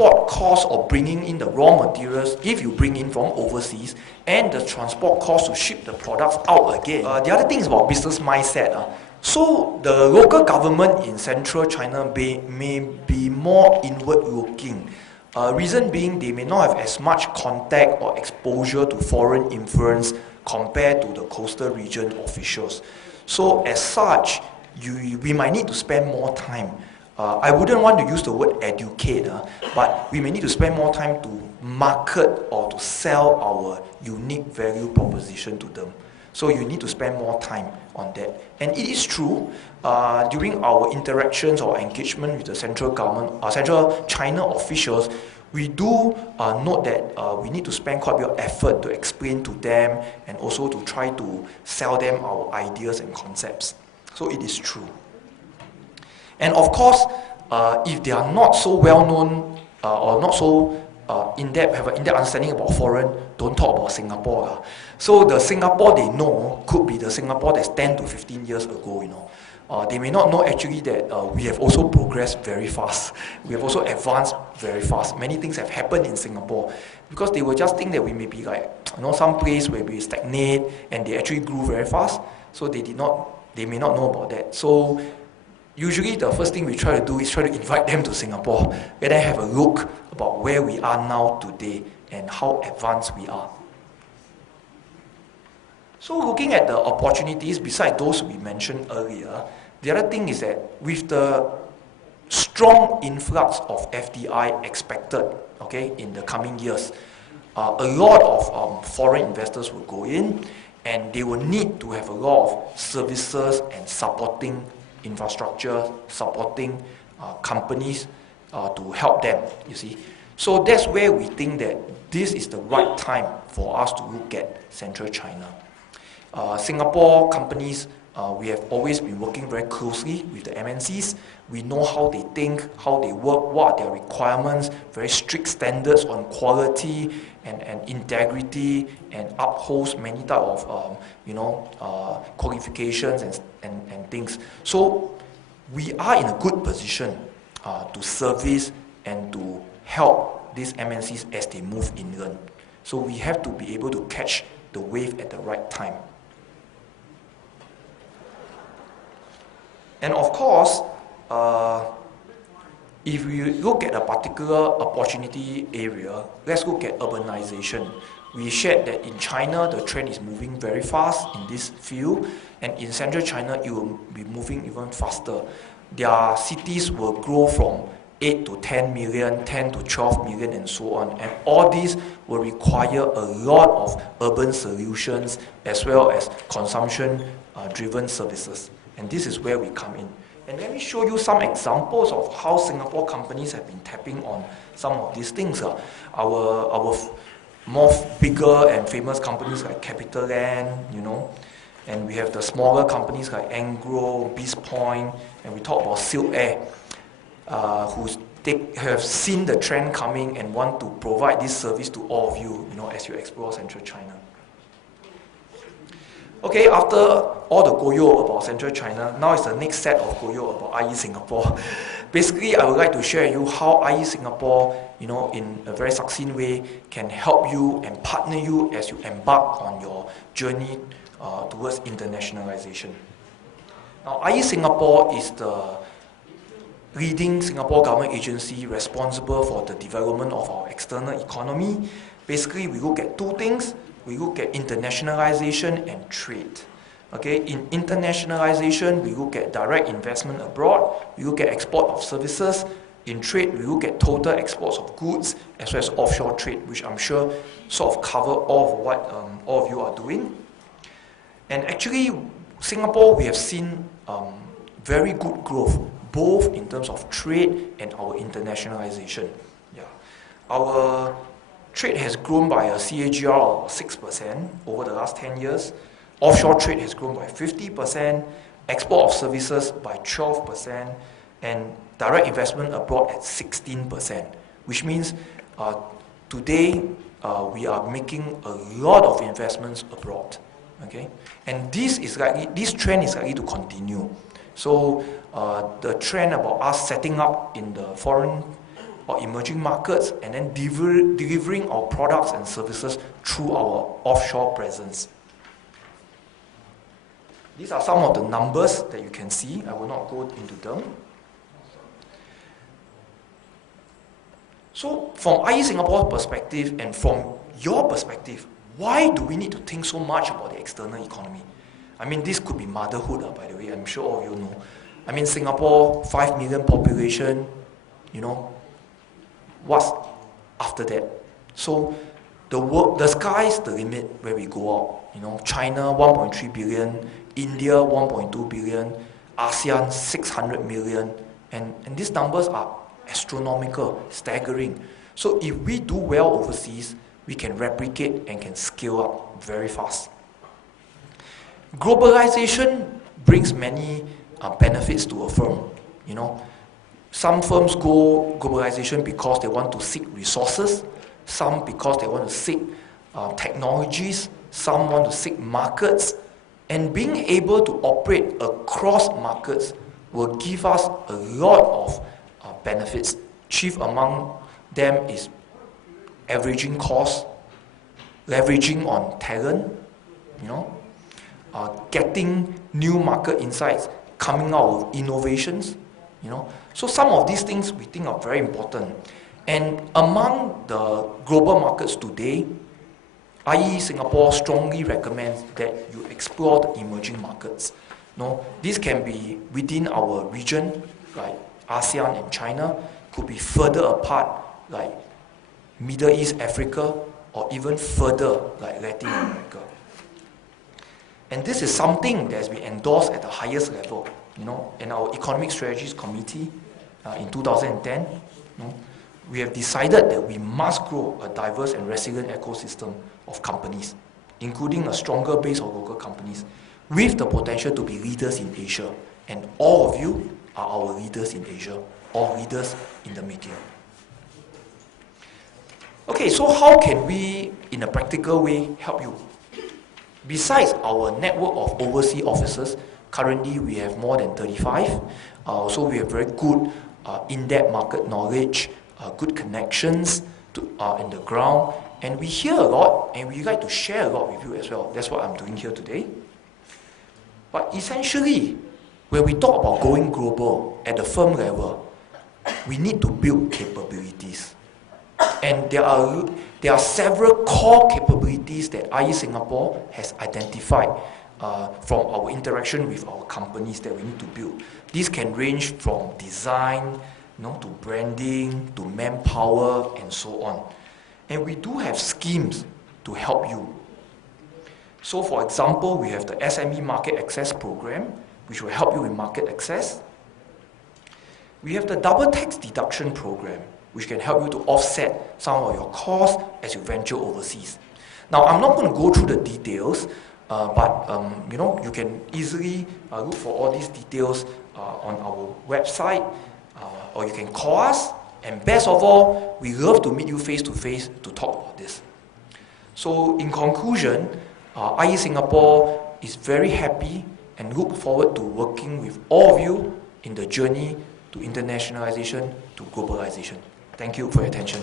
transport cost of bringing in the raw materials, if you bring in from overseas, and the transport cost to ship the products out again. The other thing is about business mindset. So the local government in central China may be more inward looking. Reason being, they may not have as much contact or exposure to foreign influence compared to the coastal region officials. So as such, we might need to spend more time. I wouldn't want to use the word educate, but we may need to spend more time to market or to sell our unique value proposition to them. So you need to spend more time on that. And it is true, during our interactions or engagement with the central government, central China officials, we do note that we need to spend quite a bit of effort to explain to them and also to try to sell them our ideas and concepts. So it is true. And of course, if they are not so well known or not so in-depth, have an in-depth understanding about foreign, don't talk about Singapore. So the Singapore they know could be the Singapore that's 10 to 15 years ago, you know. They may not know actually that we have also progressed very fast. We have also advanced very fast. Many things have happened in Singapore because they will just think that we may be like, you know, some place where we stagnate and they actually grew very fast. So they may not know about that. So usually the first thing we try to do is try to invite them to Singapore, let them have a look about where we are now today and how advanced we are. So looking at the opportunities besides those we mentioned earlier, the other thing is that with the strong influx of FDI expected, okay, in the coming years, a lot of foreign investors will go in and they will need to have a lot of services and supporting infrastructure, supporting companies to help them, you see. So that's where we think that this is the right time for us to look at Central China. Singapore companies, we have always been working very closely with the MNCs. We know how they think, how they work, what are their requirements, very strict standards on quality and integrity, and upholds many type of qualifications and things. So we are in a good position to service and to help these MNCs as they move inland. So we have to be able to catch the wave at the right time. And of course, if we look at a particular opportunity area, let's look at urbanization. We shared that in China, the trend is moving very fast in this field, and in central China, it will be moving even faster. Their cities will grow from 8 to 10 million, 10 to 12 million, and so on. And all these will require a lot of urban solutions as well as consumption-driven services. And this is where we come in. And let me show you some examples of how Singapore companies have been tapping on some of these things. Our more bigger and famous companies like CapitaLand, you know, and we have the smaller companies like Engro, BizPoint, and we talk about Silk Air, who have seen the trend coming and want to provide this service to all of you, you know, as you explore Central China. Okay, after all the goyo about Central China, now it's the next set of goyo about IE Singapore. Basically, I would like to share with you how IE Singapore, you know, in a very succinct way, can help you and partner you as you embark on your journey towards internationalization. Now, IE Singapore is the leading Singapore government agency responsible for the development of our external economy. Basically, we look at two things. We look at internationalization and trade. Okay, in internationalization, we look at direct investment abroad, we look at export of services. In trade, we look at total exports of goods as well as offshore trade, which I'm sure sort of cover all of what all of you are doing. And actually, Singapore, we have seen very good growth, both in terms of trade and our internationalization. Yeah. Our trade has grown by a CAGR of 6% over the last 10 years. Offshore trade has grown by 50%, export of services by 12%, and direct investment abroad at 16%, which means today we are making a lot of investments abroad. Okay, and this trend is likely to continue. So the trend about us setting up in the foreign or emerging markets, and then delivering our products and services through our offshore presence. These are some of the numbers that you can see. I will not go into them. So from IE Singapore perspective and from your perspective, why do we need to think so much about the external economy? I mean, this could be motherhood, by the way. I'm sure all of you know. I mean, Singapore, 5 million population, you know, what's after that? So the sky's the limit where we go out. You know, China, 1.3 billion, India, 1.2 billion, ASEAN, 600 million, and these numbers are astronomical, staggering. So if we do well overseas, we can replicate and can scale up very fast. Globalization brings many benefits to a firm. You know, some firms go globalization because they want to seek resources, some because they want to seek technologies, some want to seek markets, and being able to operate across markets will give us a lot of benefits. Chief among them is averaging costs, leveraging on talent, you know, getting new market insights, coming out with innovations, you know. So some of these things we think are very important. And among the global markets today, IE Singapore strongly recommends that you explore the emerging markets. You know, this can be within our region, like ASEAN and China, could be further apart, like Middle East, Africa, or even further, like Latin America. And this is something that has been endorsed at the highest level, you know, in our Economic Strategies Committee in 2010. You know, we have decided that we must grow a diverse and resilient ecosystem of companies, including a stronger base of local companies, with the potential to be leaders in Asia. And all of you are our leaders in Asia, or leaders in the making. Okay, so how can we, in a practical way, help you? Besides our network of overseas offices, currently we have more than 35. So we have very good in-depth market knowledge, good connections in the ground, and we hear a lot, and we like to share a lot with you as well. That's what I'm doing here today. But essentially, when we talk about going global at the firm level, we need to build capabilities. And there are several core capabilities that IE Singapore has identified from our interaction with our companies that we need to build. These can range from design, you know, to branding, to manpower, and so on. And we do have schemes to help you. So for example, we have the SME Market Access Program, which will help you with market access. We have the Double Tax Deduction Program, which can help you to offset some of your costs as you venture overseas. Now, I'm not going to go through the details, but you know, you can easily look for all these details on our website, or you can call us. And best of all, we love to meet you face to face to talk about this. So, in conclusion, IE Singapore is very happy and look forward to working with all of you in the journey to internationalization, to globalization. Thank you for your attention.